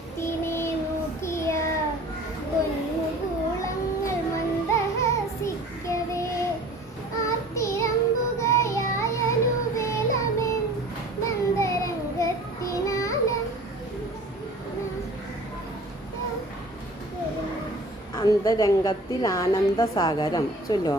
മുത്തിനെ നോക്കിയ പൊന്നുകൂളങ്ങൾ മന്ദഹസിക്കവേ. അന്തരംഗത്തിൽ ആനന്ദസാഗരം. ചൊല്ലോ.